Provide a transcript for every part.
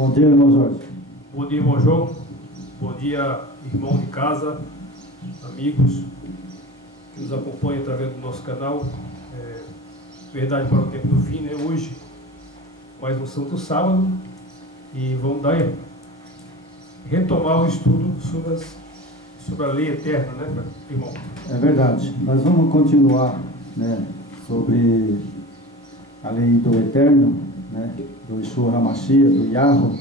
Bom dia, irmão Jorge. Bom dia, irmão João. Bom dia, irmão de casa, amigos que nos acompanham através do nosso canal. Verdade para o Tempo do Fim, né? Hoje, mais um Santo Sábado, e vamos retomar o estudo sobre a lei eterna, né, irmão? É verdade. Nós vamos continuar, né, sobre a lei do Eterno, né, do Yeshua HaMashiach, do Yahweh,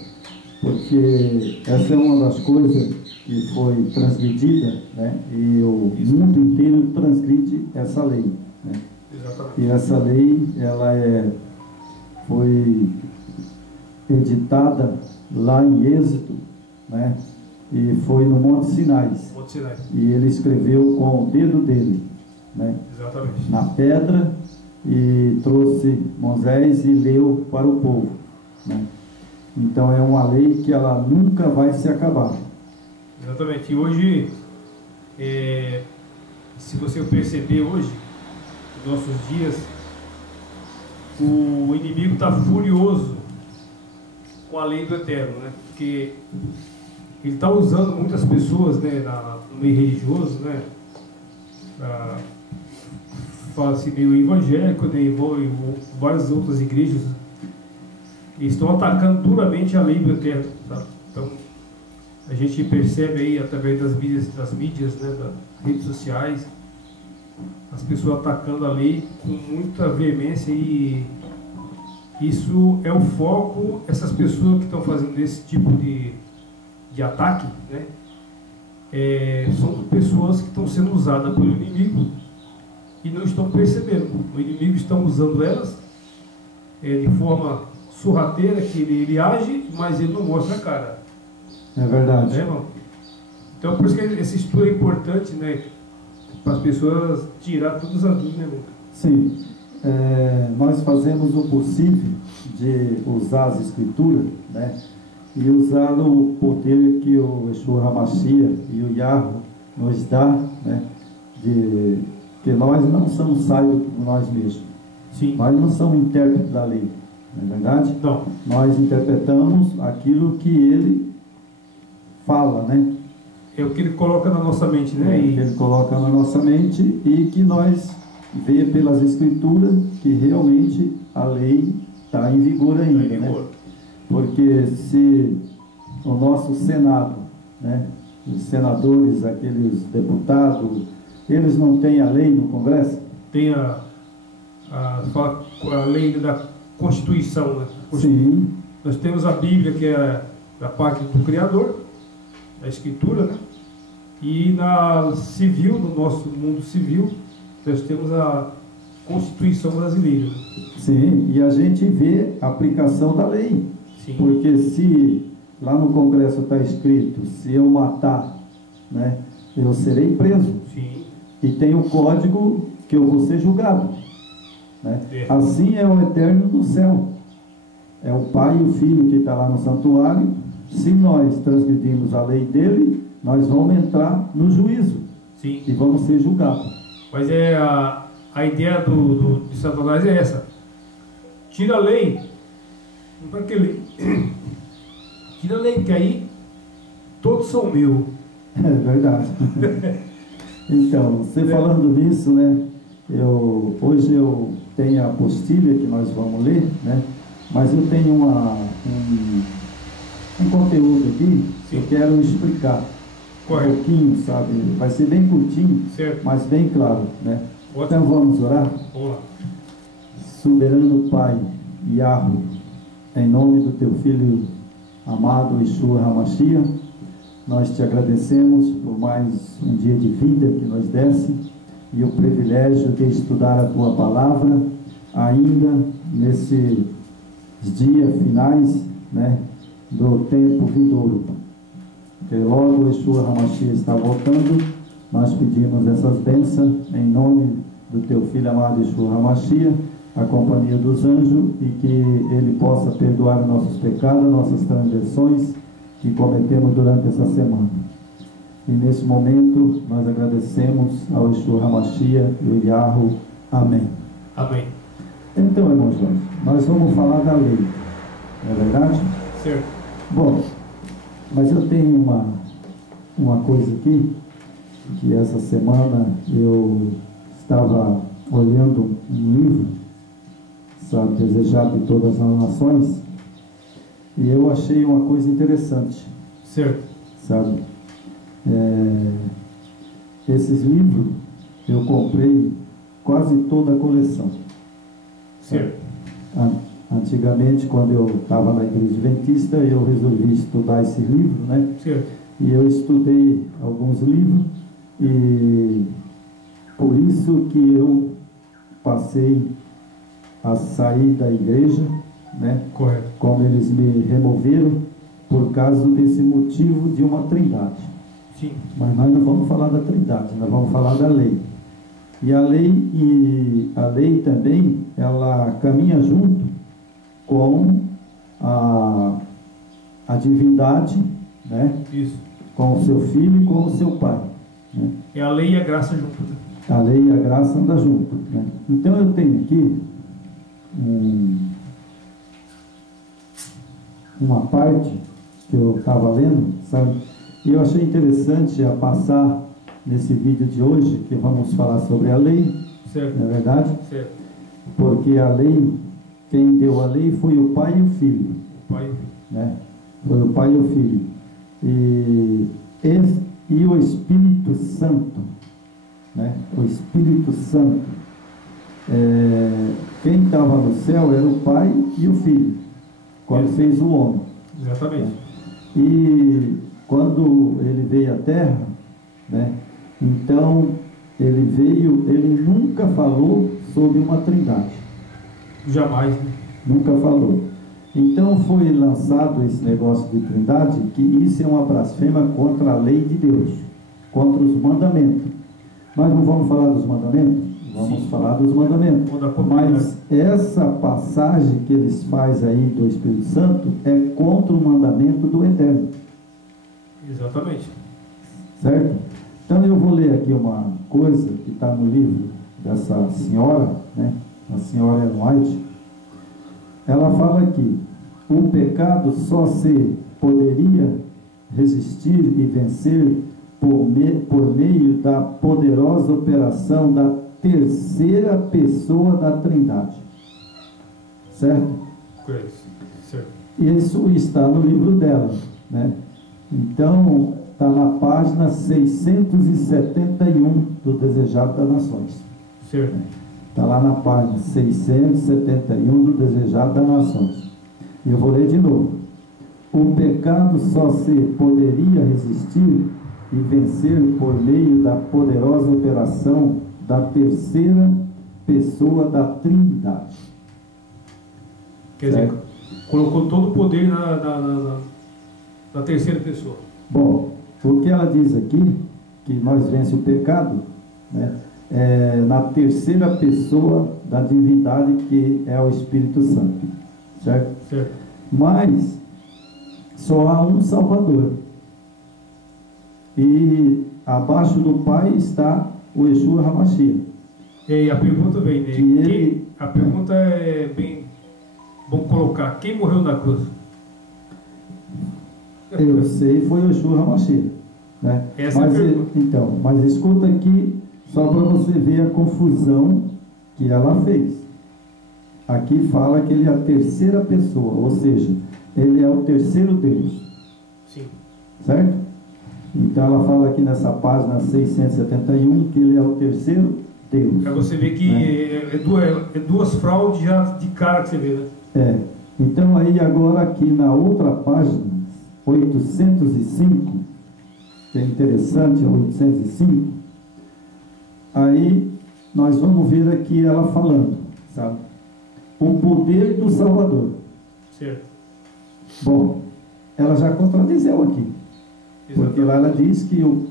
porque essa é uma das coisas que foi transgredida, né, e o mundo inteiro transgride essa lei, né? Exatamente. E essa lei, ela foi editada lá em Êxodo, né, e foi no Monte Sinai. E ele escreveu com o dedo dele, né, exatamente, na pedra, e trouxe Moisés e leu para o povo, né? Então é uma lei que ela nunca vai se acabar. Exatamente. E hoje, se você perceber hoje, nos nossos dias, o inimigo está furioso com a lei do Eterno, né? Porque ele está usando muitas pessoas, né, no meio religioso, né, fala-se meio evangélico, né, e várias outras igrejas, e estão atacando duramente a lei do Eterno, tá? Então a gente percebe aí através das mídias, né, das redes sociais, as pessoas atacando a lei com muita veemência, e isso é o foco. Essas pessoas que estão fazendo esse tipo de ataque, né, são pessoas que estão sendo usadas pelo inimigo e não estão percebendo. O inimigo está usando elas de forma sorrateira, que ele age, mas ele não mostra a cara. É verdade. Né, irmão? Então por isso que esse estudo é importante, né, para as pessoas tirar todas as dúvidas, né, irmão? Sim. Nós fazemos o possível de usar as escrituras, né, e usar o poder que o Yeshua HaMashiach e o Yahweh nos dá, né, de que nós não somos sábios por nós mesmos. Sim. Nós não somos intérpretes da lei, não é verdade? Não. Nós interpretamos aquilo que ele fala, né? É o que ele coloca na nossa mente, né? É o que ele coloca na nossa mente, e que nós vê pelas escrituras que realmente a lei está em vigor ainda, né? Porque se o nosso Senado, né, os senadores, aqueles deputados, eles não têm a lei no Congresso? Tem a lei da Constituição, né? Sim. Nós temos a Bíblia, que é da parte do Criador, da Escritura, né? E na civil, no nosso mundo civil, nós temos a Constituição brasileira. Sim, e a gente vê a aplicação da lei. Sim. Porque se lá no Congresso está escrito, se eu matar, né, eu serei preso. Sim. E tem o código que eu vou ser julgado, né? Assim é o Eterno no céu. É o Pai e o Filho que está lá no santuário. Se nós transgredirmos a lei dele, nós vamos entrar no juízo. Sim. E vamos ser julgados. Mas a ideia de Satanás é essa: tira a lei, não para que lei? Tira a lei, que aí todos são meus. É verdade. Então, você falando nisso, né, hoje eu tenho a apostila que nós vamos ler, né, mas eu tenho um conteúdo aqui. Sim. Que eu quero explicar. Correto. Um pouquinho, sabe? Vai ser bem curtinho, certo, mas bem claro, né? Ótimo. Então vamos orar? Vamos lá. Soberano Pai, Yahweh, em nome do Teu Filho amado Yeshua HaMashiach, nós te agradecemos por mais um dia de vida que nos desse, e o privilégio de estudar a Tua Palavra, ainda nesses dias finais, né, do tempo vindouro. Que logo o Yeshua HaMashiach está voltando, nós pedimos essas bênçãos em nome do Teu Filho amado Yeshua HaMashiach, a companhia dos anjos, e que Ele possa perdoar nossos pecados, nossas transgressões que cometemos durante essa semana. E nesse momento nós agradecemos ao Yeshua HaMashiach e o Yahweh. Amém. Amém. Então, irmãos, nós vamos falar da lei, não é verdade? Certo. Bom, mas eu tenho uma coisa aqui, que essa semana eu estava olhando um livro, sabe, Desejado de Todas as Nações, e eu achei uma coisa interessante. Certo. Sabe? Esses livros eu comprei quase toda a coleção. Certo. Antigamente, quando eu estava na igreja adventista, eu resolvi estudar esse livro, né? Certo. E eu estudei alguns livros e por isso que eu passei a sair da igreja, né? Correto. Como eles me removeram por causa desse motivo de uma trindade. Sim. Mas nós não vamos falar da trindade, nós vamos falar da lei. E a lei também, ela caminha junto com a divindade, né? Isso. Com o seu filho e com o seu pai, né? É a lei e a graça junto. Né? A lei e a graça andam junto, né? Então eu tenho aqui uma parte que eu estava lendo, sabe? E eu achei interessante a passar nesse vídeo de hoje, que vamos falar sobre a lei, certo. Não é verdade? Certo. Porque a lei, quem deu a lei foi o pai e o filho. O pai. Né? Foi o pai e o filho. E o Espírito Santo, né? O Espírito Santo. Quem estava no céu era o pai e o filho, quando fez o homem. Exatamente. E quando ele veio à terra, né? Então ele nunca falou sobre uma trindade. Jamais, né? Nunca falou. Então foi lançado esse negócio de trindade, que isso é uma blasfêmia contra a lei de Deus, contra os mandamentos. Nós não vamos falar dos mandamentos? Vamos falar dos mandamentos. Mas essa passagem que eles fazem aí do Espírito Santo é contra o mandamento do Eterno. Exatamente. Certo? Então eu vou ler aqui uma coisa que está no livro dessa senhora, né? A senhora Ellen White. Ela fala que o pecado só se poderia resistir e vencer por meio da poderosa operação da terceira pessoa da Trindade. Certo? Certo. Isso está no livro dela, né? Então, está na página 671 do Desejado das Nações. Certo. Está lá na página 671 do Desejado das Nações. E eu vou ler de novo. O pecado só se poderia resistir e vencer por meio da poderosa operação da terceira pessoa da Trindade. Quer dizer, colocou todo o poder na terceira pessoa. Bom, o que ela diz aqui, que nós vence o pecado, né, na terceira pessoa da divindade, que é o Espírito Santo. Certo? Certo. Mas só há um Salvador. E abaixo do Pai está o Yeshua HaMashiach. E a pergunta vem, né? A pergunta é bem bom colocar. Quem morreu na cruz? Eu sei, foi o Yeshua HaMashiach, né? Mas escuta aqui, só para você ver a confusão que ela fez. Aqui fala que ele é a terceira pessoa, ou seja, ele é o terceiro Deus. Sim. Certo? Então ela fala aqui nessa página 671 que ele é o terceiro Deus. Para você ver que, né? é duas fraudes já de cara que você vê, né? Então aí agora aqui na outra página 805, que é interessante, 805, aí nós vamos ver aqui ela falando, sabe? O poder do Salvador. Certo. Bom, ela já contradizeu aqui. Exatamente. Porque lá ela diz que o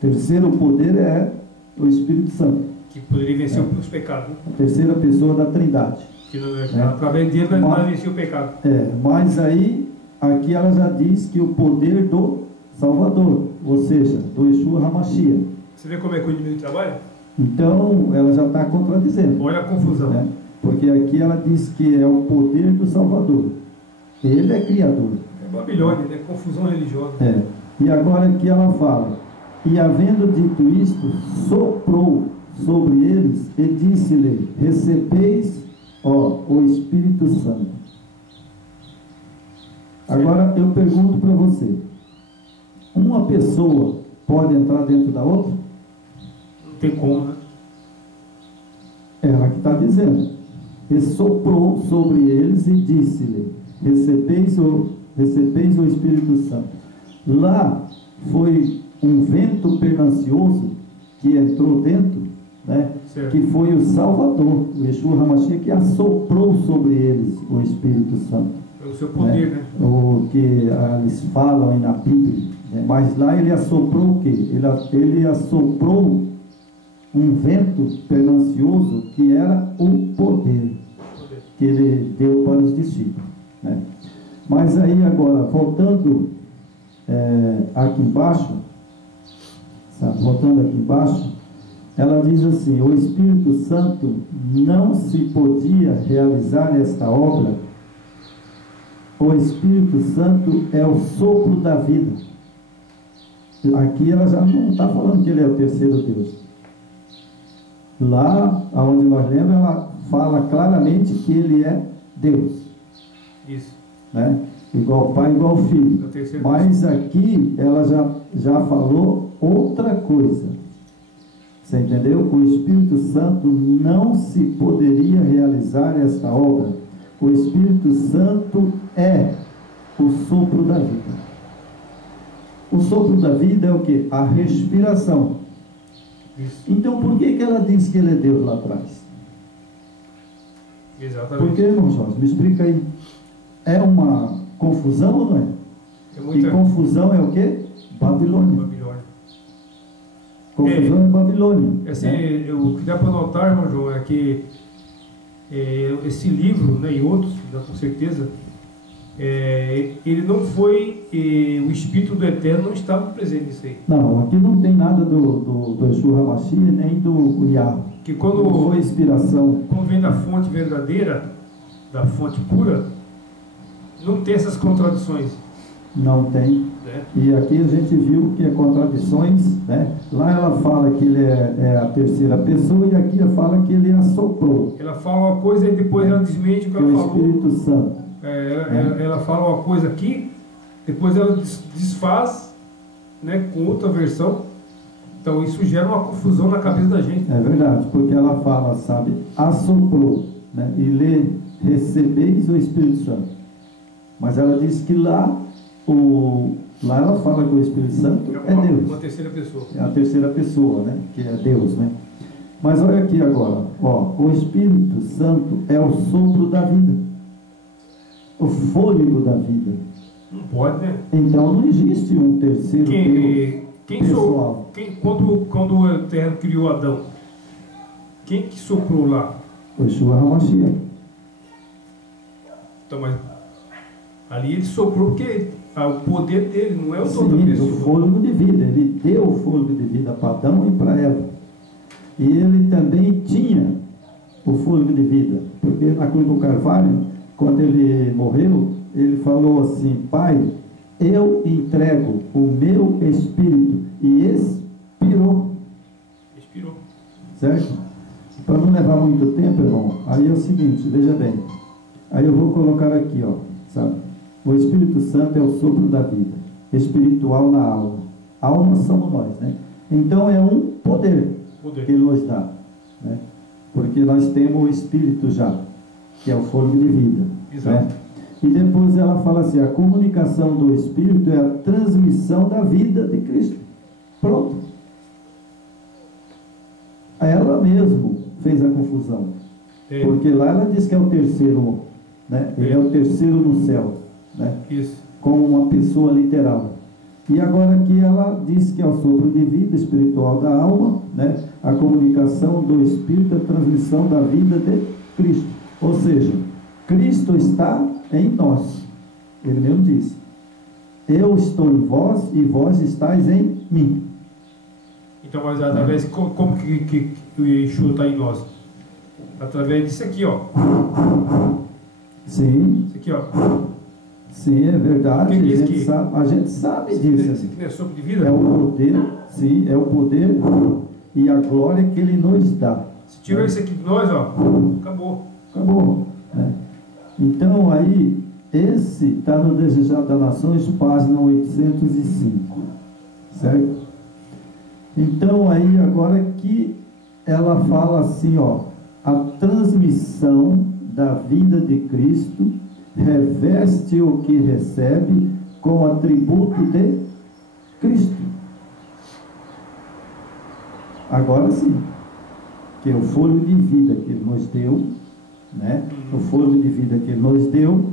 terceiro poder é o Espírito Santo. Que poderia vencer os pecados. Né? A terceira pessoa da Trindade. Que através dele vai vencer o pecado. Mas aí, aqui ela já diz que o poder do Salvador, ou seja, do Yeshua HaMashiach. Você vê como é que o inimigo trabalha? Então, ela já está contradizendo. Olha a confusão. Né? Porque aqui ela diz que é o poder do Salvador. Ele é criador. É Babilônia, né? Confusão religiosa. É. E agora aqui ela fala: e havendo dito isto, soprou sobre eles e disse-lhe: recebeis, ó, o Espírito Santo. Agora eu pergunto para você: uma pessoa pode entrar dentro da outra? Não tem como, né? Ela que está dizendo. E soprou sobre eles e disse-lhe: recebeis o Espírito Santo. Lá foi um vento pernicioso que entrou dentro, né? Que foi o Salvador, o Yeshua HaMashiach, que assoprou sobre eles o Espírito Santo. É o seu poder, né? O que eles falam aí na Bíblia, né? Mas lá ele assoprou o quê? Ele assoprou um vento pernicioso que era o poder que ele deu para os discípulos, né? Mas aí agora, voltando aqui embaixo, sabe? Voltando aqui embaixo, ela diz assim: o Espírito Santo não se podia realizar esta obra. O Espírito Santo é o sopro da vida. Aqui ela já não está falando que ele é o terceiro Deus. Lá, onde nós lemos, ela fala claramente que ele é Deus. Isso. Né? Igual Pai, igual Filho. Mas aqui ela já falou outra coisa. Você entendeu? O Espírito Santo não se poderia realizar esta obra. O Espírito Santo é o sopro da vida. O sopro da vida é o que? A respiração. Isso. Então por que ela diz que ele é Deus lá atrás? Exatamente. Por que, irmão Jorge? Me explica aí. É uma confusão ou não é? E confusão é o que? Babilônia. Confusão é Babilônia. O que dá para notar, irmão João, é que esse livro, né, e outros, com certeza, ele não foi, o Espírito do Eterno não estava presente nisso aí. Não, aqui não tem nada do Yeshua HaMashiach nem do Yahweh. Que quando não foi inspiração. Quando vem da fonte verdadeira, da fonte pura, não tem essas contradições. Não tem. E aqui a gente viu que é contradições, né? Lá ela fala que ele é a terceira pessoa e aqui ela fala que ele assoprou. Ela fala uma coisa e depois ela desmente o que ela falou. O Espírito Santo. Ela fala uma coisa aqui, depois ela desfaz, né, com outra versão. Então isso gera uma confusão na cabeça da gente. É verdade, porque ela fala, sabe, assoprou, né? E lê: recebeis o Espírito Santo. Mas ela diz que lá ela fala que o Espírito Santo é Deus. Uma terceira pessoa. É a terceira pessoa, né? Que é Deus, né? Mas olha aqui agora, ó, o Espírito Santo é o sopro da vida, o fôlego da vida. Não pode, né? Então não existe um terceiro Deus pessoal. Quando o Eterno criou Adão, quem que soprou lá? O Yeshua HaMashiach. Então, mas ali ele soprou porque o poder dele não é o todo pessoa. O fôlego de vida. Ele deu o fôlego de vida para Adão e para Eva. E ele também tinha o fôlego de vida. Porque na cruz do Carvalho, quando ele morreu, ele falou assim: Pai, eu entrego o meu espírito. E expirou. Expirou. Certo? Para não levar muito tempo, irmão, aí é o seguinte, veja bem. Aí eu vou colocar aqui, ó, sabe? O Espírito Santo é o sopro da vida, espiritual na alma. Alma somos nós, né? Então é um poder que ele nos dá, né? Porque nós temos o Espírito já, que é o fôlego de vida. Exato. Né? E depois ela fala assim: a comunicação do Espírito é a transmissão da vida de Cristo. Pronto. Ela mesmo fez a confusão. Porque lá ela diz que é o terceiro, né? Ele é o terceiro no céu, né? Isso. Como uma pessoa literal. E agora aqui ela diz que é o sopro de vida espiritual da alma, né? A comunicação do Espírito, a transmissão da vida de Cristo. Ou seja, Cristo está em nós. Ele mesmo diz: eu estou em vós e vós estáis em mim. Então, mas através como que o Yeshua está em nós? Através disso aqui, ó. Sim. Isso aqui, ó. Sim, é verdade. Quem diz que a gente sabe disso. esse que é sopro de vida? É o poder, sim, é o poder e a glória que Ele nos dá. Se tirou isso aqui de nós, ó, acabou. Acabou. Né? Então aí, esse está no Desejado das Nações, página 805. Certo? Então aí, agora que ela fala assim, ó, a transmissão da vida de Cristo reveste o que recebe com atributo de Cristo. Agora sim, que é o fôlego de vida que Ele nos deu, né? O fôlego de vida que Ele nos deu,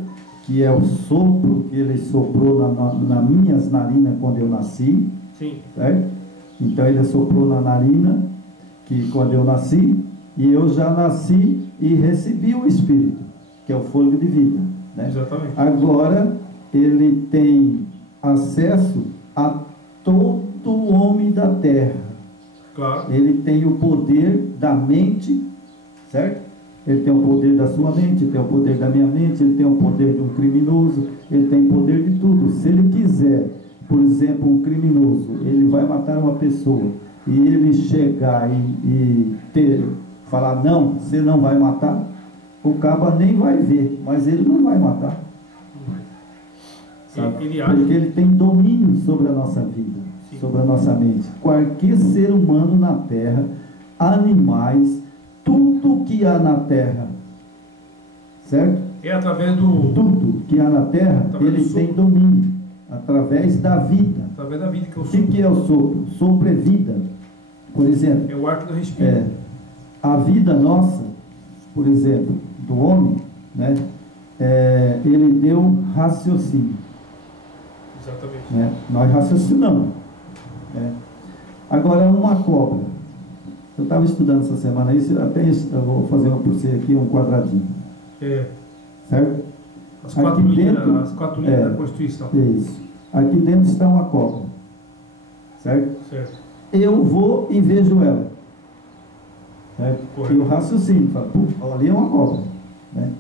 que é o sopro que Ele soprou nas minhas narinas quando eu nasci. Sim. Certo? Então Ele soprou na narina, que quando eu nasci, e eu já nasci e recebi o Espírito, que é o fôlego de vida. Né? Exatamente. Agora Ele tem acesso a todo homem da terra. Claro. Ele tem o poder da mente, certo? Ele tem o poder da sua mente, ele tem o poder da minha mente, ele tem o poder de um criminoso, ele tem poder de tudo. Se ele quiser, por exemplo, um criminoso, ele vai matar uma pessoa, e ele chegar e falar, não, você não vai matar, o caba nem vai ver, mas ele não vai matar. Sabe? Porque ele tem domínio sobre a nossa vida, sim, sobre a nossa mente. Qualquer ser humano na terra, animais, tudo que há na terra, certo? É através do... Tudo que há na terra, ele tem domínio, através da vida. Através da vida que eu sopro. O que é o sopro? Sopro é vida. Por exemplo... É o ar que nós respiramos. A vida nossa, por exemplo, do homem, né? Ele deu raciocínio. Exatamente. Né? Nós raciocinamos. Agora, uma cobra. Eu estava estudando essa semana isso, até isso, eu vou fazer para você aqui um quadradinho. Certo? As quatro linhas da Constituição. Isso. Aqui dentro está uma cobra. Certo? Certo. Eu vou e vejo ela. Certo? E eu raciocínio, falo, ali é uma cobra. Né?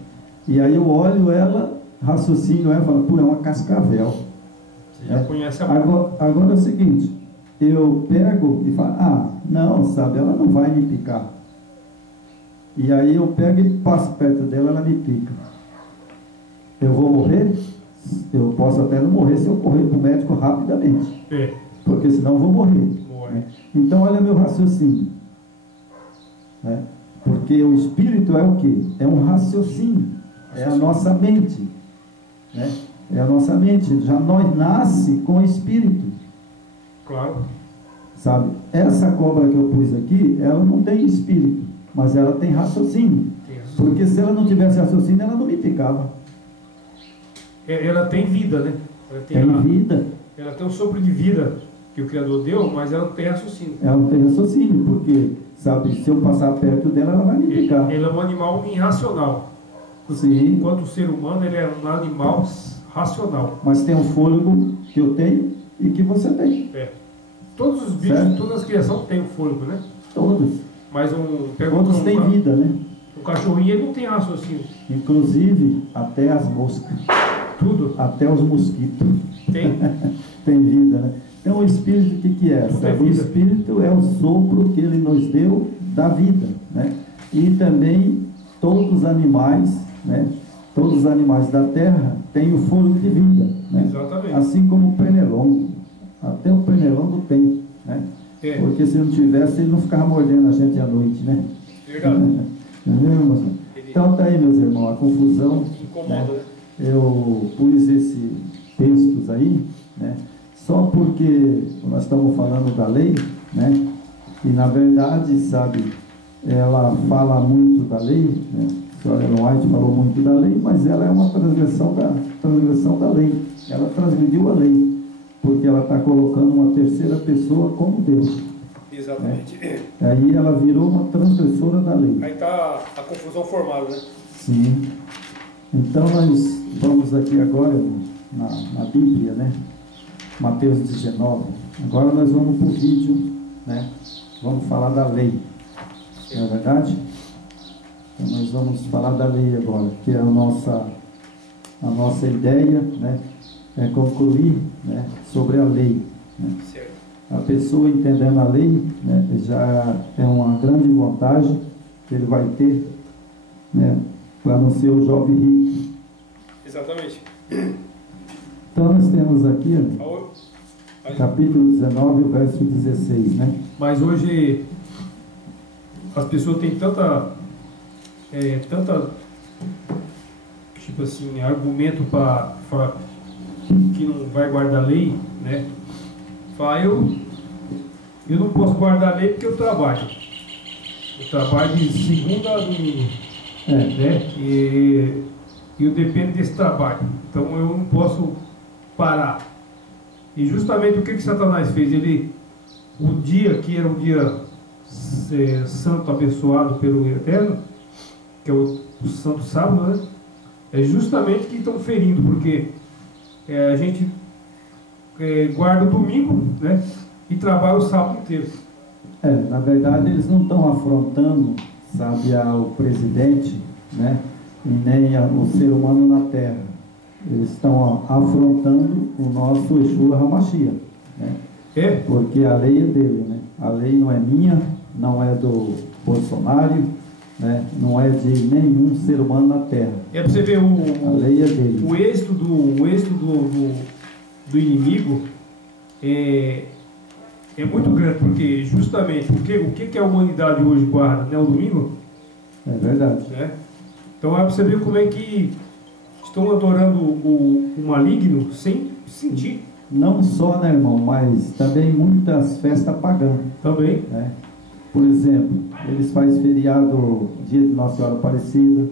E aí eu olho ela, raciocínio ela, falo, é uma cascavel. Você já conhece a agora é o seguinte, eu pego e falo, não, sabe, ela não vai me picar. E aí eu pego e passo perto dela, ela me pica. Eu vou morrer? Eu posso até não morrer se eu correr para o médico rapidamente. Porque senão eu vou morrer. Né? Então olha meu raciocínio. Né? Porque o espírito é o quê? É um raciocínio. É a nossa mente. Né? É a nossa mente. Já nós nasce com o espírito. Claro. Sabe? Essa cobra que eu pus aqui, ela não tem espírito, mas ela tem raciocínio. Porque se ela não tivesse raciocínio, ela não me picava. Ela tem vida, né? Ela tem vida. Ela tem um sopro de vida que o Criador deu, mas ela não tem raciocínio. Ela não tem raciocínio, porque, sabe, se eu passar perto dela, ela vai me picar. Ele é um animal irracional. Sim. Enquanto o ser humano, ele é um animal racional. Mas tem um fôlego que eu tenho e que você tem. Todos os bichos, certo? Todas as criações têm um fôlego, né? Todos. Mas todos têm vida, né? O cachorrinho, ele não tem raciocínio. Inclusive, até as moscas. Tudo. Até os mosquitos. Tem. Tem vida, né? Então o Espírito, o que é? O Espírito é o sopro que Ele nos deu da vida, né? E também todos os animais, né? Todos os animais da terra têm o fôlego de vida, né? Exatamente. Assim como o pernilongo. Até o pernilongo tem, né? Porque se não tivesse, ele não ficava mordendo a gente à noite, né? Verdade. Então tá aí, meus irmãos, a confusão. Incomoda, né? Eu pus esses textos aí, né? Só porque nós estamos falando da lei, né? E na verdade, sabe, ela fala muito da lei, né? A senhora Ellen White falou muito da lei, mas ela é uma transgressão da lei. Ela transgrediu a lei, porque ela está colocando uma terceira pessoa como Deus. Exatamente. Né? Aí ela virou uma transgressora da lei. Aí está a confusão formada, né? Sim. Então nós vamos aqui agora na Bíblia, né? Mateus 19. Agora nós vamos para o vídeo, né? Vamos falar da lei. Não é verdade? Então nós vamos falar da lei agora, que é a nossa a nossa ideia, né, é concluir, né, sobre a lei, né. Certo. A pessoa entendendo a lei, né, já é uma grande vantagem que ele vai ter, né, para não ser o jovem rico. Exatamente. Então nós temos aqui, capítulo 19, o verso 16, né? Mas hoje as pessoas têm tanta tipo assim, argumento para falar que não vai guardar a lei, né? Fala, eu não posso guardar a lei porque eu trabalho. Eu trabalho de segunda a domingo, né? E eu dependo desse trabalho. Então eu não posso parar. E justamente o que Satanás fez? O dia que era um dia santo, abençoado pelo Eterno, que é o Santo Sábado, né? É justamente que estão ferindo, porque a gente guarda o domingo, né? E trabalha o sábado inteiro. Na verdade eles não estão afrontando, sabe, ao presidente, né? E nem o ser humano na terra. Eles estão afrontando o nosso Yeshua HaMashiach, né? Porque a lei é dele, né? A lei não é minha, não é do Bolsonaro, né? Não é de nenhum ser humano na terra. Para você ver a lei é dele. O êxito do inimigo é muito grande, porque justamente o que a humanidade hoje guarda, né? O domingo? É verdade. Né? Então é para você ver como é que estão adorando o maligno sem sentir. Não só, né, irmão, mas também muitas festas pagãs. Também. Né? Por exemplo, eles fazem feriado dia de Nossa Senhora Aparecida,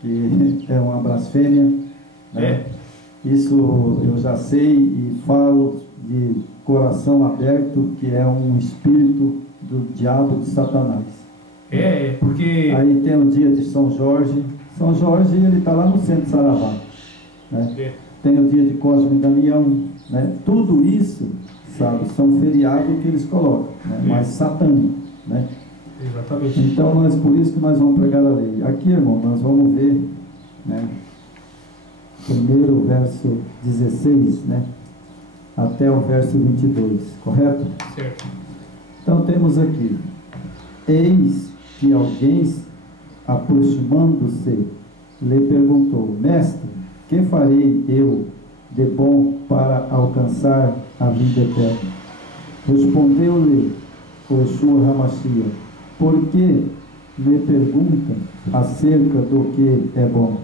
que é uma blasfêmia. Né? Isso eu já sei e falo de coração aberto, que é um espírito do diabo, de Satanás. Porque... Aí tem o dia de São Jorge. São Jorge, ele está lá no centro de Saravá. Né? Tem o dia de Cosme e Damião. Né? Tudo isso, sabe, são feriados que eles colocam, né? Mas satânico, né? Exatamente. Então, por isso que nós vamos pregar a lei. Aqui, irmão, nós vamos ver, né, primeiro o verso 16, né, até o verso 22, correto? Certo. Então temos aqui: eis que alguém, aproximando-se, lhe perguntou: mestre, que farei eu de bom para alcançar a vida eterna? Respondeu-lhe o Yeshua HaMashiach: por que me pergunta acerca do que é bom?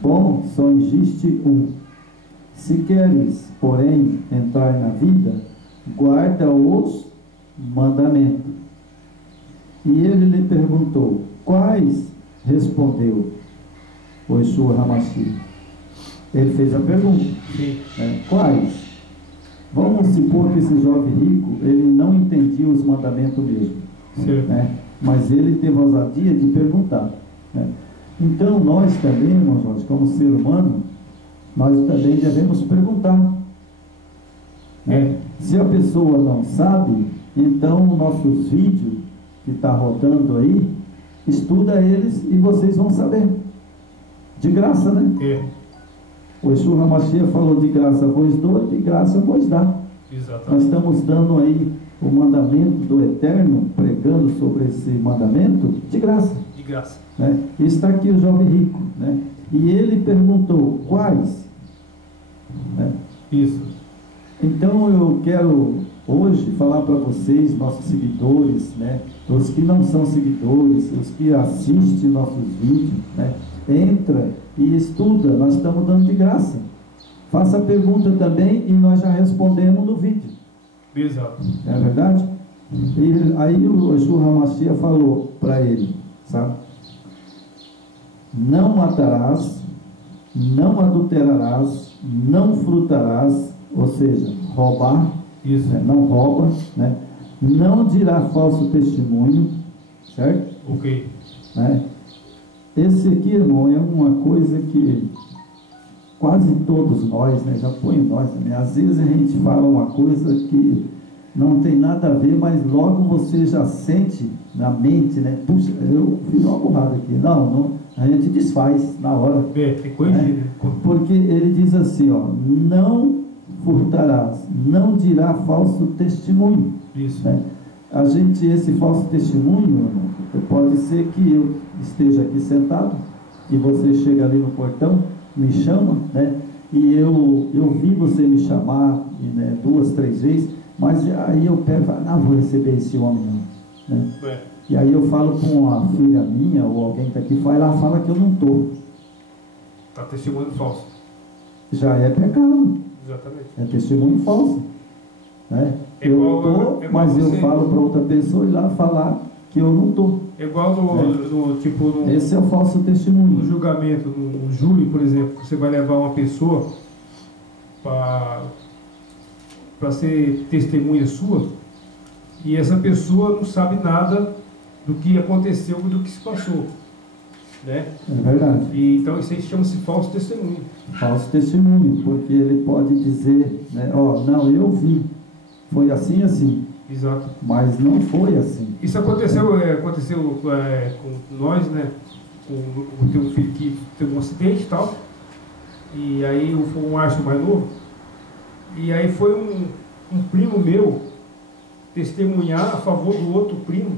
Bom só existe um. Se queres, porém, entrar na vida, guarda os mandamentos. E ele lhe perguntou: quais? Respondeu o Yeshua HaMashiach. Ele fez a pergunta. Quais? Vamos supor que esse jovem rico, ele não entendia os mandamentos mesmo. Né? Mas ele teve a ousadia de perguntar. Né? Então nós também, irmãos Jorge, como ser humano, nós também devemos perguntar. Né? Se a pessoa não sabe, então nossos vídeos que está rodando aí, estuda eles e vocês vão saber. De graça, né? O Yeshua HaMashiach falou: de graça vos dou, de graça vos dá. Exatamente. Nós estamos dando aí o mandamento do Eterno, pregando sobre esse mandamento, de graça. De graça. Né? Está aqui o jovem rico, né? E ele perguntou: quais? Né? Isso. Então eu quero hoje falar para vocês, nossos seguidores, né? Os que não são seguidores, os que assistem nossos vídeos, né? Entra e estuda, nós estamos dando de graça. Faça a pergunta também e nós já respondemos no vídeo. Exato. É verdade? E aí o Yeshua HaMashiach falou para ele, sabe? Não matarás, não adulterarás, não furtarás, ou seja, roubar. Isso. Né? Não rouba, né? Não dirá falso testemunho, certo? Ok. Né? Esse aqui, irmão, é uma coisa que quase todos nós, né, já põe nós também, às vezes a gente fala uma coisa que não tem nada a ver, mas logo você já sente na mente, né, puxa, eu fiz uma burrada aqui, não a gente desfaz na hora. Tem que corrigir, né? Porque ele diz assim, ó, não furtarás, não dirá falso testemunho. Isso. Né? A gente, esse falso testemunho, pode ser que eu esteja aqui sentado e você chega ali no portão, me chama, né? E eu vi você me chamar, né, 2, 3 vezes, mas aí eu pego e falo, não vou receber esse homem não, né? E aí eu falo com uma filha minha ou alguém que está aqui, vai lá, fala que eu não estou. Está testemunho falso. Já é pecado. Exatamente. É testemunho falso, né? Eu estou, mas eu falo para outra pessoa ir lá falar que eu não estou. É igual no tipo... Esse é o falso testemunho. No julgamento, no júri, por exemplo, você vai levar uma pessoa para ser testemunha sua e essa pessoa não sabe nada do que aconteceu e do que se passou, né? É verdade. E, então isso aí chama-se falso testemunho. Falso testemunho, porque ele pode dizer, né, ó, não, eu vi, foi assim, assim. Exato. Mas não foi assim. Isso aconteceu com nós, né? Com teu filho que teve um acidente e tal. E aí foi um Márcio mais novo. E aí foi um primo meu testemunhar a favor do outro primo,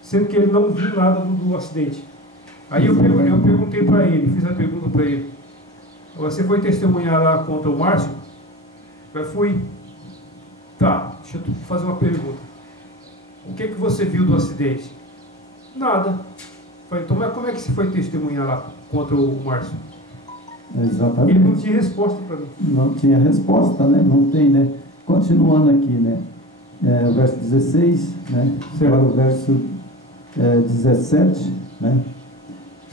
sendo que ele não viu nada do acidente. Aí eu perguntei para ele, fiz a pergunta para ele: você foi testemunhar lá contra o Márcio? Eu fui. Tá, deixa eu fazer uma pergunta. O que você viu do acidente? Nada. Falei, então, mas como é que você foi testemunhar lá contra o Márcio? Exatamente. Ele não tinha resposta para mim. Não tinha resposta, né? Não tem, né? Continuando aqui, né? O verso 16, né? Agora o verso 17, né?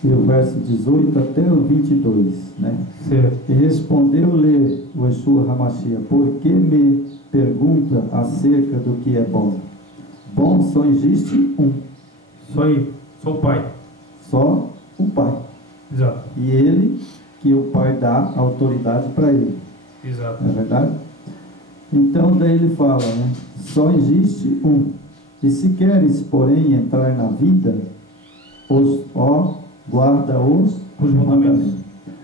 E o verso 18 até o 22, né? Certo. E respondeu-lhe o Yeshua Hamashia: por que me pergunta acerca do que é bom? Bom só existe um. Só aí, só o Pai. Só o Pai. Exato. E ele, que o Pai dá autoridade para ele. Exato. Não é verdade? Então daí ele fala, né? Só existe um. E se queres, porém, entrar na vida, guarda os mandamentos.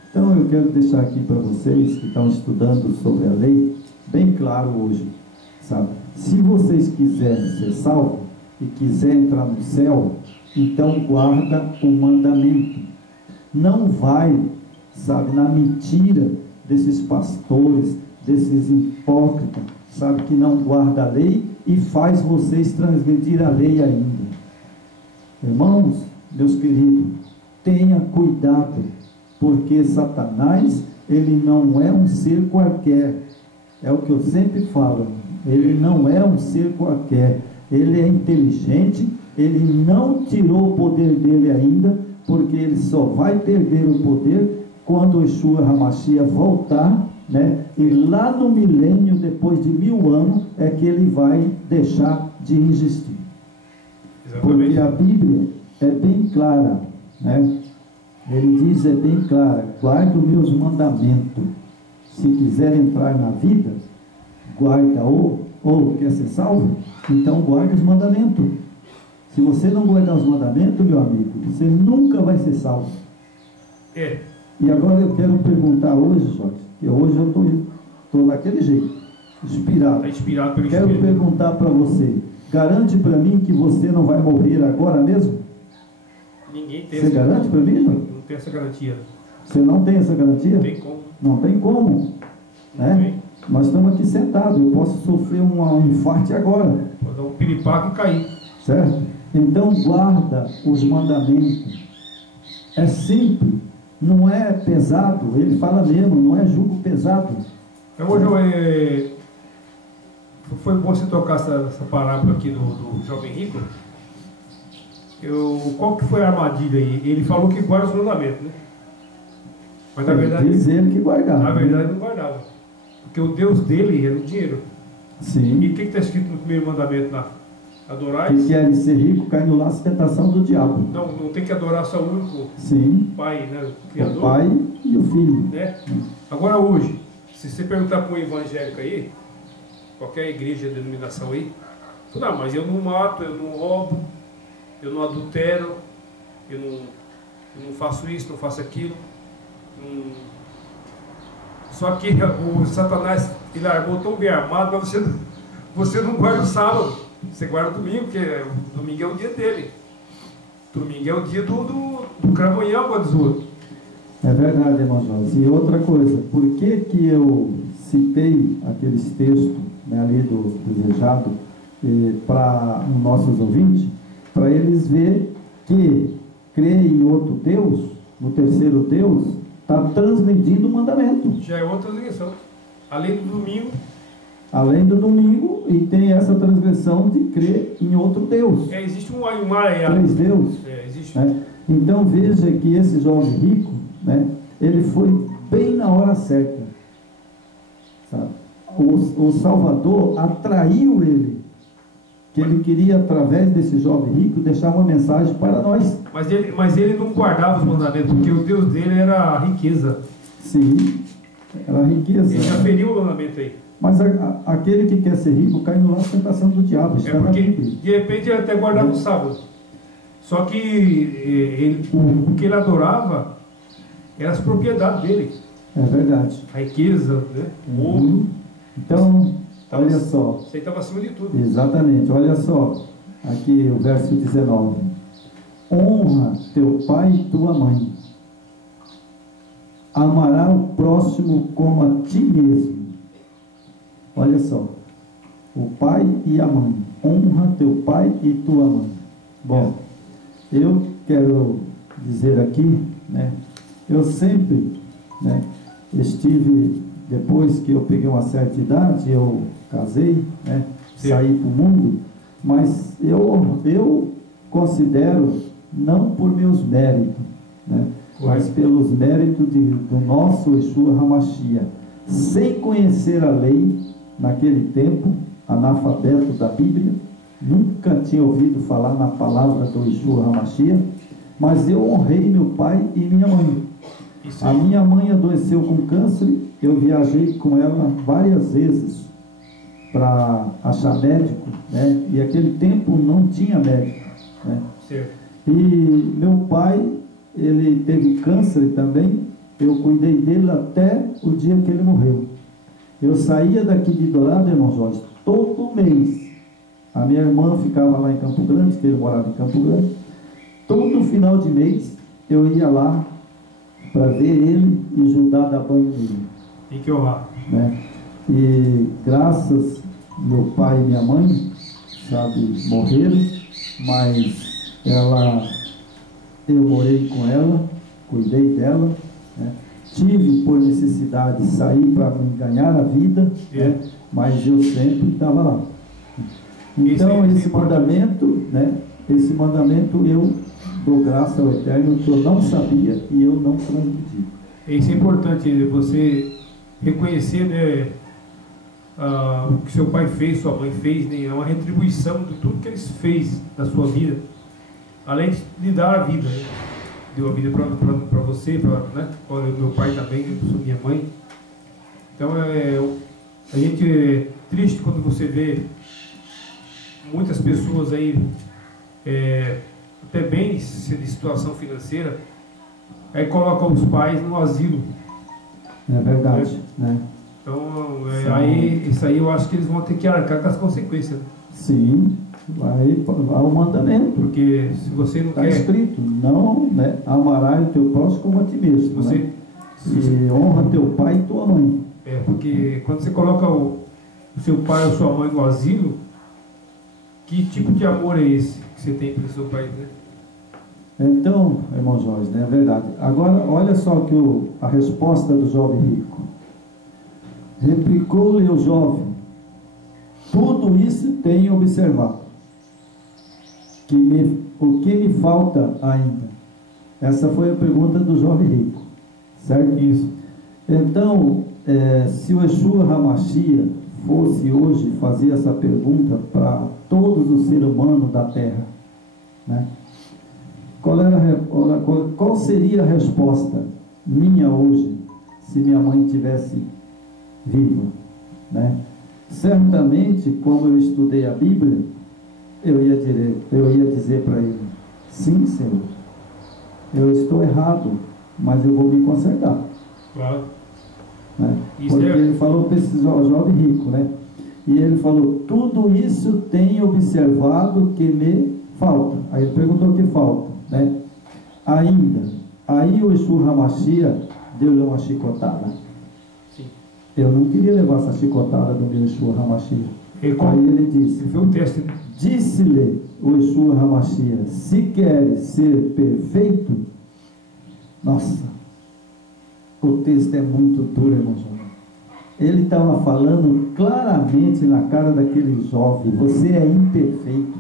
Então eu quero deixar aqui para vocês que estão estudando sobre a lei, bem claro hoje, sabe? Se vocês quiserem ser salvos e quiserem entrar no céu, então guarda o mandamento. Não vai, sabe, na mentira desses pastores, desses hipócritas, sabe, que não guarda a lei e faz vocês transgredir a lei ainda. Irmãos, meus queridos, tenha cuidado, porque Satanás, ele não é um ser qualquer. É o que eu sempre falo, ele não é um ser qualquer, ele é inteligente, ele não tirou o poder dele ainda, porque ele só vai perder o poder quando o Yeshua Hamashia voltar, né? E lá no milênio, depois de 1000 anos, é que ele vai deixar de existir. Exatamente. Porque a Bíblia é bem clara, né? Ele diz, é bem clara: guarda os meus mandamentos. Se quiser entrar na vida, guarda ou quer ser salvo, então guarda os mandamentos. Se você não guardar os mandamentos, meu amigo, você nunca vai ser salvo. E agora eu quero perguntar hoje, Jorge, que hoje eu estou daquele jeito, inspirado. Está inspirado pelo Quero Espírito. perguntar para você: garante para mim que você não vai morrer agora mesmo? Ninguém tem Você essa garante para mim, Jorge? Não tem essa garantia. Você não tem essa garantia? Não tem como. Não tem como, né? Nós estamos aqui sentados, eu posso sofrer um infarte agora, Pode dar um piripaque e cair. certo? Então guarda os mandamentos. É simples, não é pesado. Ele fala mesmo, não é jugo pesado. Então hoje foi bom você tocar essa parábola aqui do jovem rico. Qual que foi a armadilha aí? Ele falou que guarda os mandamentos, né? Mas na verdade, Diz ele que guardava. na verdade não guardava. Porque o Deus dele era o dinheiro. Sim. E o que está escrito no primeiro mandamento lá? Adorar. Que quer ser rico, cai no laço tentação do diabo. Não tem que adorar só o único Sim. Pai, né? O Criador. O pai e o filho. Né? Agora hoje, se você perguntar para um evangélico aí, qualquer igreja, denominação aí, não, mas eu não mato, eu não roubo, eu não adultero, eu não faço isso, não faço aquilo. Só que o Satanás, ele armou tão bem armado, mas você não guarda o sábado, você guarda o domingo, porque o domingo é o dia dele. Domingo é o dia do cramunhão, como diz o outro. É verdade, irmão Jorge. E outra coisa, por que eu citei aqueles textos, né, ali do desejado para os nossos ouvintes? Para eles ver que crer em outro Deus, no terceiro Deus, está transgredindo o mandamento. Já é outra transgressão. Além do domingo. Além do domingo, e tem essa transgressão de crer em outro Deus. Existe um aí. Três deuses. Existe. Né? Então veja que esse jovem rico, né, ele foi bem na hora certa. Sabe? O Salvador atraiu ele, que ele queria, através desse jovem rico, deixar uma mensagem para nós. Mas ele não guardava os mandamentos, porque o Deus dele era a riqueza. Sim, era a riqueza. Ele já feriu o mandamento aí. Mas aquele que quer ser rico cai no laço da tentação do diabo. Porque de repente ele até guardava o sábado. Só que o que ele adorava eram as propriedades dele. É verdade. A riqueza, né? O ouro. Então, olha só. Isso aí estava acima de tudo. Exatamente, olha só. Aqui o verso 19. Honra teu pai e tua mãe. Amará o próximo como a ti mesmo. Olha só. O pai e a mãe. Honra teu pai e tua mãe. Bom, eu quero dizer aqui, né? Eu sempre, né, estive, depois que eu peguei uma certa idade, eu casei, né, saí para o mundo, mas eu considero, não por meus méritos, né, mas pelos méritos do nosso Yeshua HaMashiach, sem conhecer a lei, naquele tempo, analfabeto da Bíblia, nunca tinha ouvido falar na palavra do Yeshua HaMashiach, mas eu honrei meu pai e minha mãe. A minha mãe adoeceu com câncer, eu viajei com ela várias vezes para achar médico, né? E aquele tempo não tinha médico, né? E meu pai, ele teve câncer também, eu cuidei dele até o dia que ele morreu. Eu saía daqui de Dourado, irmão Jorge, todo mês. A minha irmã ficava lá em Campo Grande, que ele morava em Campo Grande. Todo final de mês eu ia lá para ver ele e ajudar a dar banho nele. Tem que honrar. Né? E graças meu pai e minha mãe, sabe, morreram, mas eu morei com ela, cuidei dela, né? Tive por necessidade sair para ganhar a vida, né? Mas eu sempre estava lá. Então esse mandamento, né? Esse mandamento eu dou graça ao Eterno, que eu não sabia e eu não transmiti. Isso é importante, você reconhecer, né, o que seu pai fez, sua mãe fez, né, é uma retribuição de tudo que eles fez na sua vida, além de lhe dar a vida, né? Deu a vida para você, né? Meu pai também, minha mãe. Então a gente é triste quando você vê muitas pessoas aí até bem de situação financeira, aí colocam os pais no asilo. É verdade, né? Então, isso aí eu acho que eles vão ter que arcar com as consequências. Sim, vai o mandamento. Porque se você não quer... Está escrito, não, né, amarás o teu próximo como a ti mesmo. Você, né? E honra teu pai e tua mãe. Porque quando você coloca o seu pai ou sua mãe no asilo, que tipo de amor é esse que você tem pelo seu pai, né? Então, irmão Jorge, né, é verdade. Agora, olha só que a resposta do jovem rico. Replicou-lhe o jovem: tudo isso tenho observado. O que me falta ainda? Essa foi a pergunta do jovem rico. Certo? Isso. Então, se o Yeshua HaMashiach fosse hoje fazer essa pergunta para todos os seres humanos da Terra, né? Qual seria a resposta minha hoje se minha mãe estivesse viva, né? Certamente, como eu estudei a Bíblia, eu ia dizer para ele: sim, Senhor, eu estou errado, mas eu vou me consertar. Claro. Né? Isso Porque é... ele falou para esse jovem rico, né? E ele falou, tudo isso tenho observado que me falta. Aí ele perguntou o que falta, né? Ainda. Aí o Yeshua HaMashiach deu-lhe uma chicotada. Sim. Eu não queria levar essa chicotada do meu Yeshua HaMashiach. Aí ele disse, foi um teste. Disse-lhe o Yeshua HaMashiach, se queres ser perfeito, nossa, o texto é muito duro, irmão. Ele estava falando claramente na cara daquele jovem, você é imperfeito,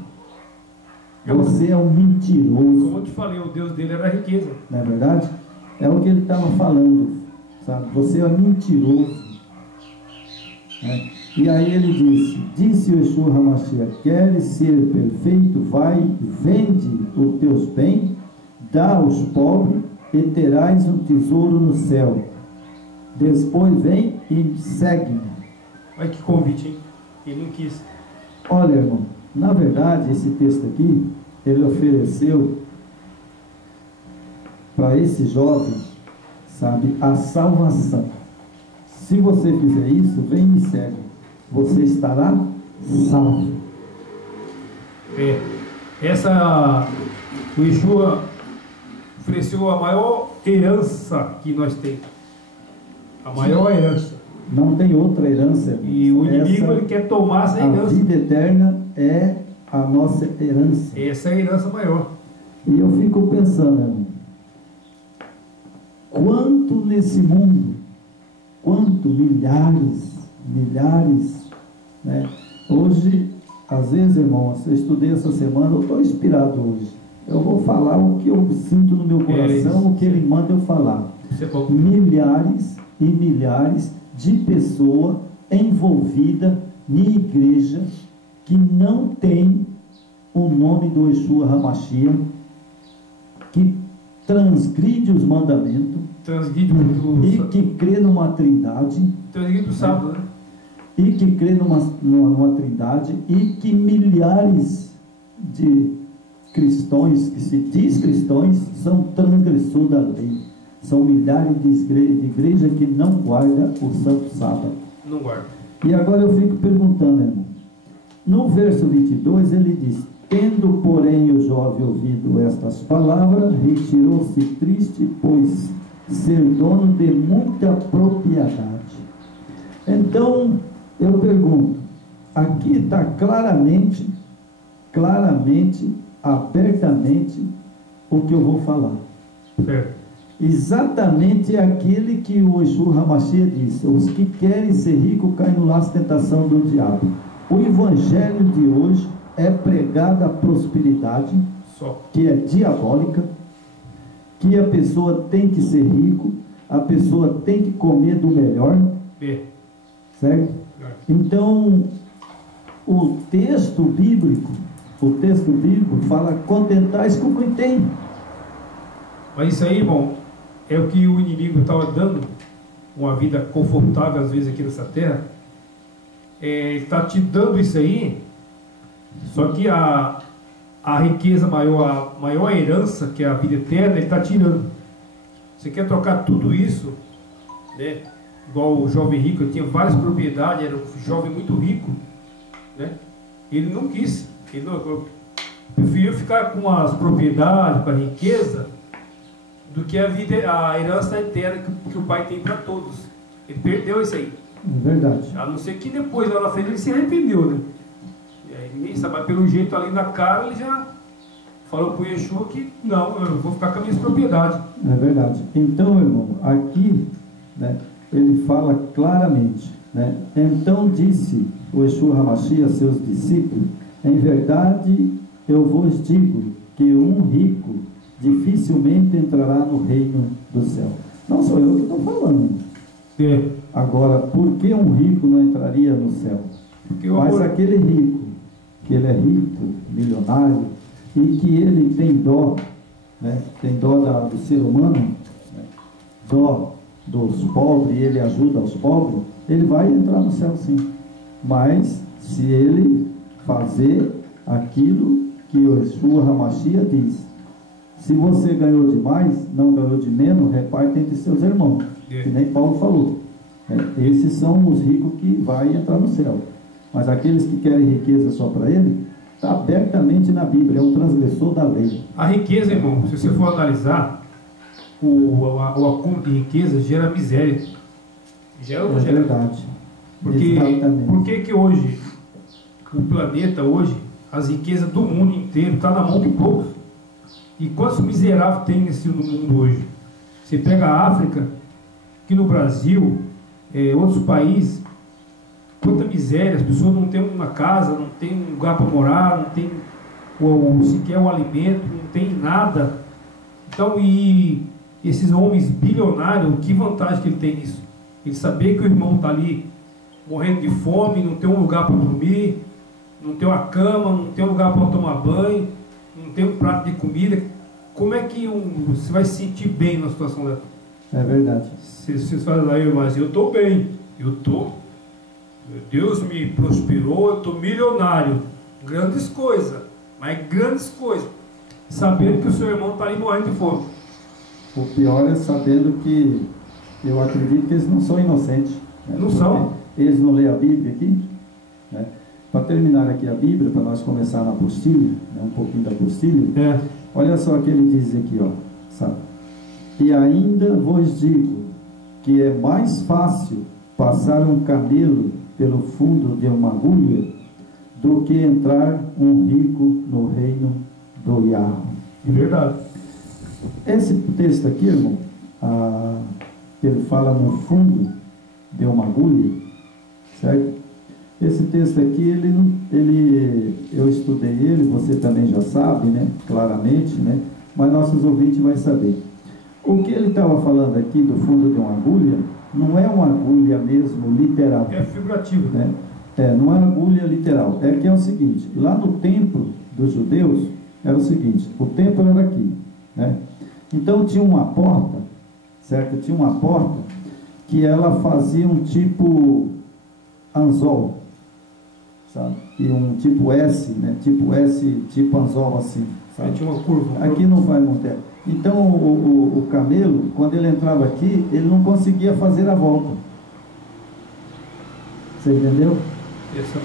você é um mentiroso. Como eu te falei, o Deus dele era a riqueza. Não é verdade? É o que ele estava falando, sabe? Você é mentiroso. Né? E aí ele disse o Yeshua HaMashiach, queres ser perfeito, vai, vende os teus bens, dá aos pobres e terás um tesouro no céu. Depois vem e segue-me. Olha que convite, hein? Ele não quis. Olha, irmão, na verdade, esse texto aqui, ele ofereceu para esse jovem, sabe, a salvação. Se você fizer isso, vem e me segue. Você estará salvo. O Yeshua ofereceu a maior herança que nós temos. A maior herança. Não tem outra herança. E o inimigo ele quer tomar essa herança. A vida eterna é a nossa herança. Essa é a herança maior. E eu fico pensando, irmão, quanto nesse mundo, quanto milhares, né? Hoje, às vezes, irmão, eu estudei essa semana, eu estou inspirado hoje. Eu vou falar o que eu sinto no meu coração, o que ele manda eu falar. Milhares e milhares de pessoas envolvidas em igreja que não tem o nome do Yeshua HaMashiach, que transgride os mandamentos, e que crê numa trindade, transgride o sábado, né? E que crê numa trindade, e que milhares de cristãos, que se diz cristãos, são transgressores da lei. São milhares de igrejas que não guardam o santo sábado. Não guarda. E agora eu fico perguntando, irmão. No verso 22 ele diz, tendo porém o jovem ouvido estas palavras, retirou-se triste, pois ser dono de muita propriedade. Então eu pergunto, aqui está claramente, abertamente o que eu vou falar. Certo. Exatamente aquele que o Yeshua HaMashiach disse, os que querem ser ricos caem no laço de tentação do diabo. O evangelho de hoje é pregado a prosperidade, que é diabólica, que a pessoa tem que ser rico, a pessoa tem que comer do melhor, certo? Então, o texto bíblico fala, contentais com o que tem. Mas isso aí, irmão, é o que o inimigo estava dando, uma vida confortável às vezes aqui nessa terra. Ele está te dando isso aí, só que a riqueza maior, a maior herança, que é a vida eterna, ele está tirando. Você quer trocar tudo isso, né? Igual o jovem rico, ele tinha várias propriedades, era um jovem muito rico, né? Ele não quis, ele preferiu ficar com as propriedades, com a riqueza, do que a herança eterna que o Pai tem para todos. Ele perdeu isso aí. É verdade. A não ser que depois, lá na frente, ele se arrependeu, né? E aí, ninguém sabe, mas pelo jeito ali na cara, ele já falou para o Yeshua que não, eu vou ficar com as minhas propriedades. É verdade. Então, irmão, aqui, né, ele fala claramente, né? Então disse o Yeshua HaMashiach a seus discípulos, em verdade eu vos digo que um rico dificilmente entrará no reino do céu. Não sou eu que estou falando. Agora, por que um rico não entraria no céu? Mas aquele rico, que ele é rico, milionário, e que ele tem dó, né? Tem dó do ser humano, né? Dó dos pobres, ele ajuda os pobres, ele vai entrar no céu sim. Mas se ele fazer aquilo que o Yeshua HaMashiach diz, Se você ganhou de mais, não ganhou de menos, reparte entre seus irmãos. Que nem Paulo falou. Esses são os ricos que vão entrar no céu. Mas aqueles que querem riqueza só para ele, está abertamente na Bíblia, é um transgressor da lei. A riqueza, irmão, se você for analisar, o acúmulo de riqueza gera miséria. Gera ou não gera? Verdade. Por que hoje, o planeta hoje, as riquezas do mundo inteiro está na mão de poucos? E quantos miseráveis tem no mundo hoje? Você pega a África, aqui no Brasil, outros países, quanta miséria, as pessoas não têm uma casa, não têm um lugar para morar, não tem sequer um alimento, não tem nada. Então, e esses homens bilionários, que vantagem que ele tem nisso? Ele saber que o irmão está ali morrendo de fome, não tem um lugar para dormir, não tem uma cama, não tem um lugar para tomar banho, não tem um prato de comida. Como é que você vai se sentir bem numa situação dessa? É verdade. Vocês falam aí, mas eu estou bem, eu estou. Deus me prosperou, eu estou milionário. Grandes coisas, mas grandes coisas. Sabendo que o seu irmão está ali morrendo de fome. O pior é sabendo que eu acredito que eles não são inocentes. Né? Não são. Eles não leem a Bíblia aqui. Né? Para terminar aqui a Bíblia, para nós começar na apostila, né? Um pouquinho da apostila. Olha só o que ele diz aqui, ó, sabe? E ainda vos digo que é mais fácil passar um camelo pelo fundo de uma agulha do que entrar um rico no reino do Yahweh. É verdade. Esse texto aqui, irmão, que ele fala no fundo de uma agulha, certo? Esse texto aqui, eu estudei ele, você também já sabe, né? Claramente, né? Mas nossos ouvintes vão saber. O que ele estava falando aqui do fundo de uma agulha, não é uma agulha mesmo literal. É figurativo, né? Não é uma agulha literal. É que é o seguinte, lá no templo dos judeus, era o seguinte, o templo era aqui, né? Então tinha uma porta, certo? Tinha uma porta que ela fazia um tipo anzol, sabe? E um tipo S, né? Tipo S, tipo anzol assim, sabe? Tinha uma curva. Aqui não vai montar. Então o camelo, quando ele entrava aqui, ele não conseguia fazer a volta. Você entendeu?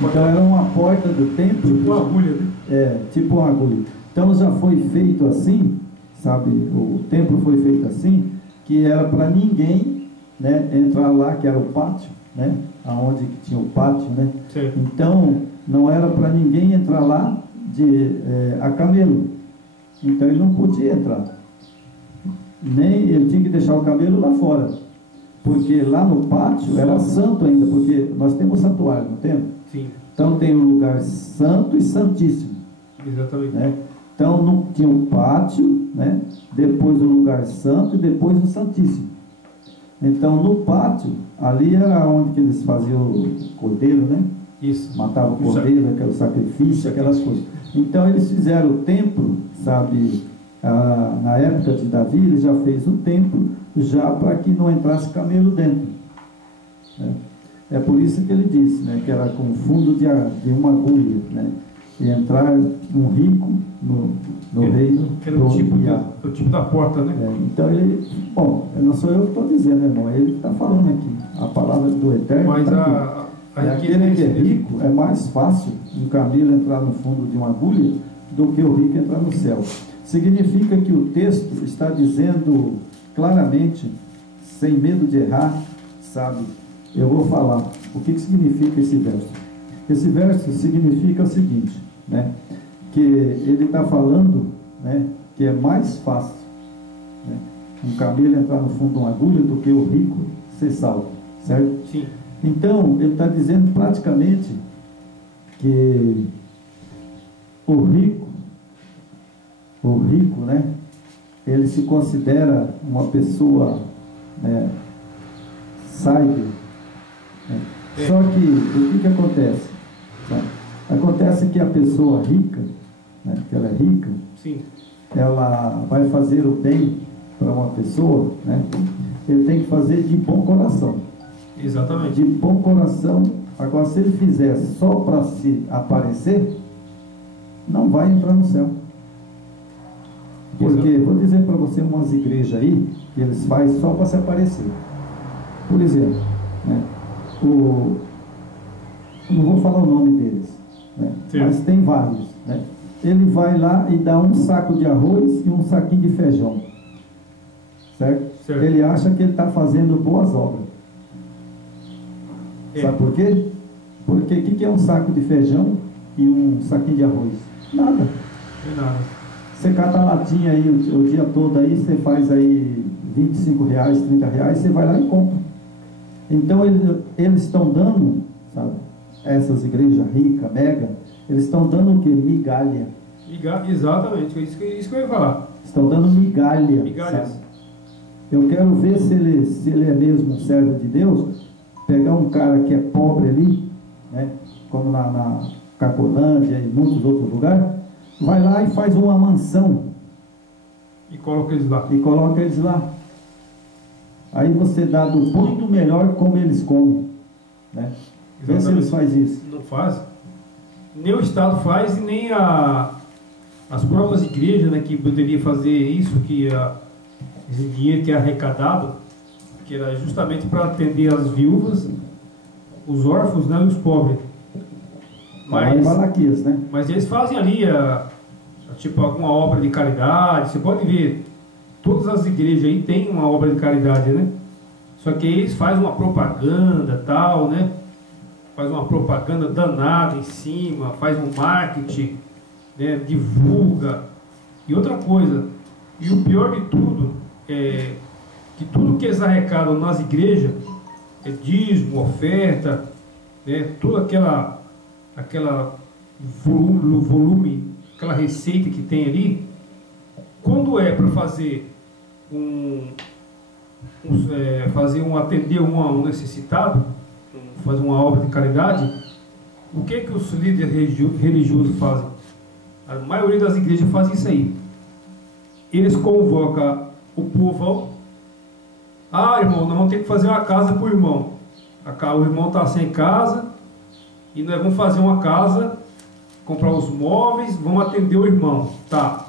Então era uma porta do templo. Tipo uma agulha, né? Tipo uma agulha. Então já foi feito assim, sabe? O templo foi feito assim, que era para ninguém, né, entrar lá, que era o pátio, né? Aonde que tinha o pátio, né? Sim. Então não era para ninguém entrar lá a camelo. Então ele não podia entrar. Nem ele tinha que deixar o camelo lá fora. Porque lá no pátio era santo ainda, porque nós temos santuário, não temos? Sim. Então tem o lugar santo e santíssimo. Exatamente. Né? Então não tinha o pátio, né? Depois o lugar santo e depois o santíssimo. Então no pátio, ali era onde que eles faziam o cordeiro, né? Isso. Matavam o cordeiro, aquele sacrifício, aquelas coisas. Então eles fizeram o templo, sabe? Na época de Davi, ele já fez o templo, já para que não entrasse camelo dentro. Né? É por isso que ele disse, né? Que era com o fundo de uma agulha, né? E entrar um rico no reino do o tipo da porta, né? Então não sou eu que estou dizendo, irmão, é ele que está falando aqui, a palavra do Eterno. Mas aquele que é rico, é mais fácil um camelo entrar no fundo de uma agulha do que o rico entrar no céu. Significa que o texto está dizendo claramente, sem medo de errar, sabe? Eu vou falar o que significa esse verso. Esse verso significa o seguinte, né? Que ele está falando, né, que é mais fácil, né, um camelo entrar no fundo de uma agulha do que o rico ser salvo, certo? Sim. Então, ele está dizendo praticamente que o rico, né, ele se considera uma pessoa, né, sábia. Né? Só que, o que acontece? Sabe? Acontece que a pessoa rica, né, que ela é rica, sim, ela vai fazer o bem para uma pessoa, né, ele tem que fazer de bom coração. Exatamente. De bom coração. Agora, se ele fizer só para se aparecer, não vai entrar no céu. Porque, vou dizer para você umas igrejas aí, que eles fazem só para se aparecer. Por exemplo, né, não vou falar o nome deles, né, mas tem vários, né. Ele vai lá e dá um saco de arroz e um saquinho de feijão, certo? Ele acha que ele está fazendo boas obras. Sabe por quê? Porque o que é um saco de feijão e um saquinho de arroz? Nada. Nada. Você cata a latinha aí o dia todo aí, você faz aí R$25, R$30, você vai lá e compra. Então eles estão dando, sabe, essas igrejas ricas, mega, eles estão dando o que? Migalha. Exatamente, isso que eu ia falar. Estão dando migalha. Migalhas. Sabe? Eu quero ver se ele é mesmo um servo de Deus, pegar um cara que é pobre ali, né, como na Cacolândia e muitos outros lugares, vai lá e faz uma mansão. E coloca eles lá. Aí você dá do bom e do melhor como eles comem, né? Vê se eles fazem isso. Não faz. Nem o Estado faz e nem as próprias igrejas, né, que poderia fazer isso, que esse dinheiro que é arrecadado, que era justamente para atender as viúvas, os órfãos, né, e os pobres. Malaquias, né? Mas eles fazem ali tipo alguma obra de caridade. Você pode ver, todas as igrejas aí tem uma obra de caridade, né? Só que eles fazem uma propaganda tal, né? Faz uma propaganda danada em cima, faz um marketing, né? Divulga. E outra coisa, e o pior de tudo é que tudo que eles arrecadam nas igrejas, dízimo, oferta, né? Toda aquela volume, aquela receita que tem ali, quando é para fazer atender um necessitado, fazer uma obra de caridade, o que os líderes religiosos fazem? A maioria das igrejas fazem isso aí. Eles convocam o povão. Irmão, nós vamos ter que fazer uma casa para o irmão. O irmão está sem casa e nós vamos fazer uma casa, comprar os móveis, vamos atender o irmão. Tá.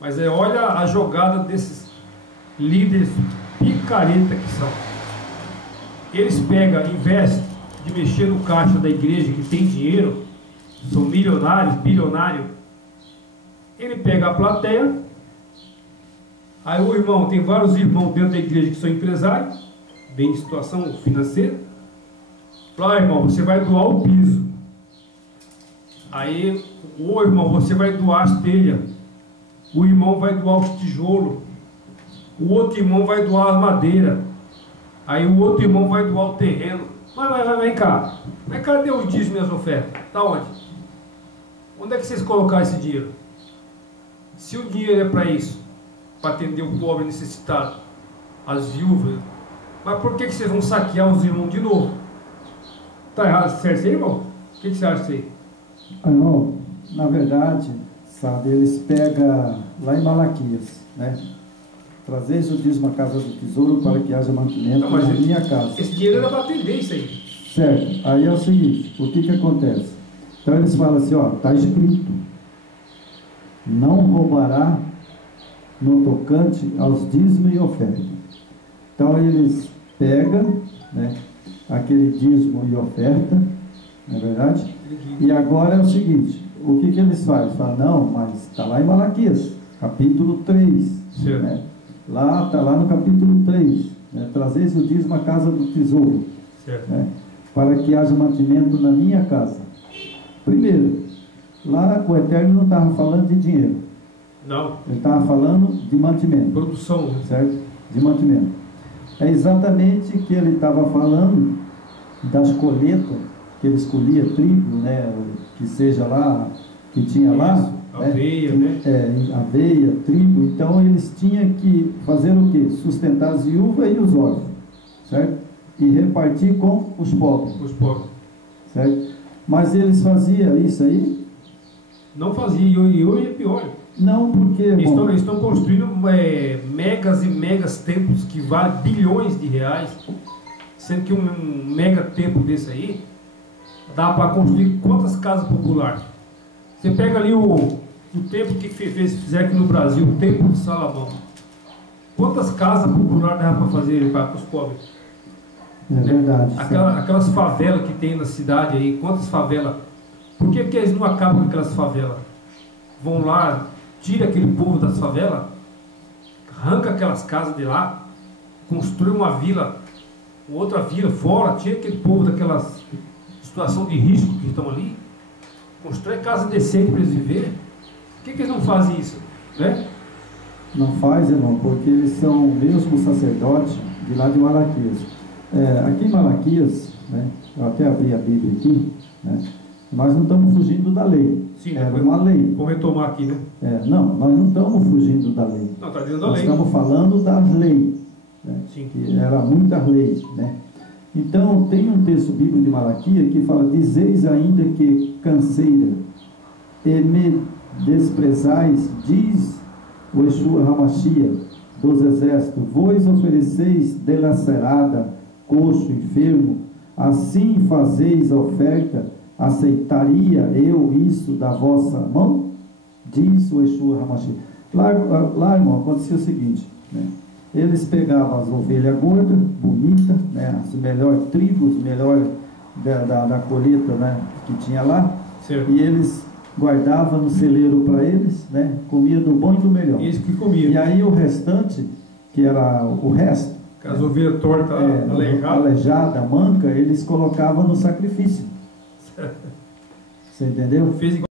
Mas olha a jogada desses líderes picareta que são. Eles pegam, investem de mexer no caixa da igreja que tem dinheiro, são milionários, bilionários. Ele pega a plateia, aí o irmão, tem vários irmãos dentro da igreja que são empresários, bem de situação financeira. Fala, irmão, você vai doar o piso. Aí, irmão, você vai doar as telhas. O irmão vai doar os tijolos. O outro irmão vai doar as madeiras. Aí o outro irmão vai doar o terreno. Mas vem cá. Mas cadê os dízimos e as ofertas? Tá onde? Onde é que vocês colocaram esse dinheiro? Se o dinheiro é para isso, para atender o pobre necessitado, as viúvas, mas por que vocês vão saquear os irmãos de novo? Tá errado, certo aí, irmão? O que você acha disso aí? Irmão, na verdade, sabe, eles pegam lá em Malaquias, né? Trazeis o dízimo à casa do tesouro para que haja mantimento na minha casa. Esse dinheiro era para atender isso aí. Certo. Aí é o seguinte, o que acontece? Então eles falam assim, está escrito, não roubará no tocante aos dízimos e oferta. Então eles pegam, né, aquele dízimo e oferta, não é verdade? E agora é o seguinte, o que eles fazem? Falam, não, mas está lá em Malaquias, capítulo 3, né? Está lá no capítulo 3, né? Trazeis o dízimo à casa do tesouro, né? Para que haja mantimento na minha casa. Primeiro, lá o Eterno não estava falando de dinheiro. Não. Ele estava falando de mantimento. Produção. Certo? De mantimento. É exatamente que ele estava falando das colheitas, que eles colhiam trigo, né? Que seja lá, que tinha lá. Aveia, né? Aveia, trigo. Então eles tinham que fazer o quê? Sustentar as viúvas e os órfãos, certo? E repartir com os pobres. Os pobres. Certo? Mas eles faziam isso aí? Não faziam, e hoje é pior. Não, porque... Eles estão construindo megas e megas templos que valem bilhões de reais, sendo que um mega templo desse aí dá para construir quantas casas populares? Você pega ali o tempo que fizeram aqui no Brasil, o Templo de Salomão. Quantas casas populares dava para fazer para os pobres? É verdade. Aquelas favelas que tem na cidade aí, quantas favelas? Por que eles não acabam com aquelas favelas? Vão lá, tira aquele povo das favelas, arranca aquelas casas de lá, constrói uma vila, outra vila fora, tira aquele povo daquelas situação de risco que estão ali, constrói casa decente para eles viverem. Por que eles não fazem isso? Né? Não faz, irmão, porque eles são mesmo sacerdotes de lá de Malaquias. Aqui em Malaquias, né, eu até abri a Bíblia aqui, né, nós não estamos fugindo da lei. Sim, era uma lei. Vou retomar aqui, né? Não, nós não estamos fugindo da lei. Não, está dentro da nós lei. Estamos falando das leis, né, que era muitas leis, né? Então, tem um texto bíblico de Malaquias que fala: dizeis ainda que canseira e me desprezais, diz o Yeshua Hamashia dos exércitos, vós ofereceis delacerada, coxo, enfermo, assim fazeis oferta, aceitaria eu isso da vossa mão? Diz o Yeshua Hamashia. Lá, irmão, acontecia o seguinte, né? Eles pegavam as ovelhas gordas, bonitas, né, as melhores tribos, melhores da colheita, né, que tinha lá, certo. E eles guardavam no celeiro para eles, né, comia do bom e do melhor. Isso que comia. E aí o restante, que era o resto, as ovelhas tortas, aleijada, manca, eles colocavam no sacrifício. Você entendeu? Fez igual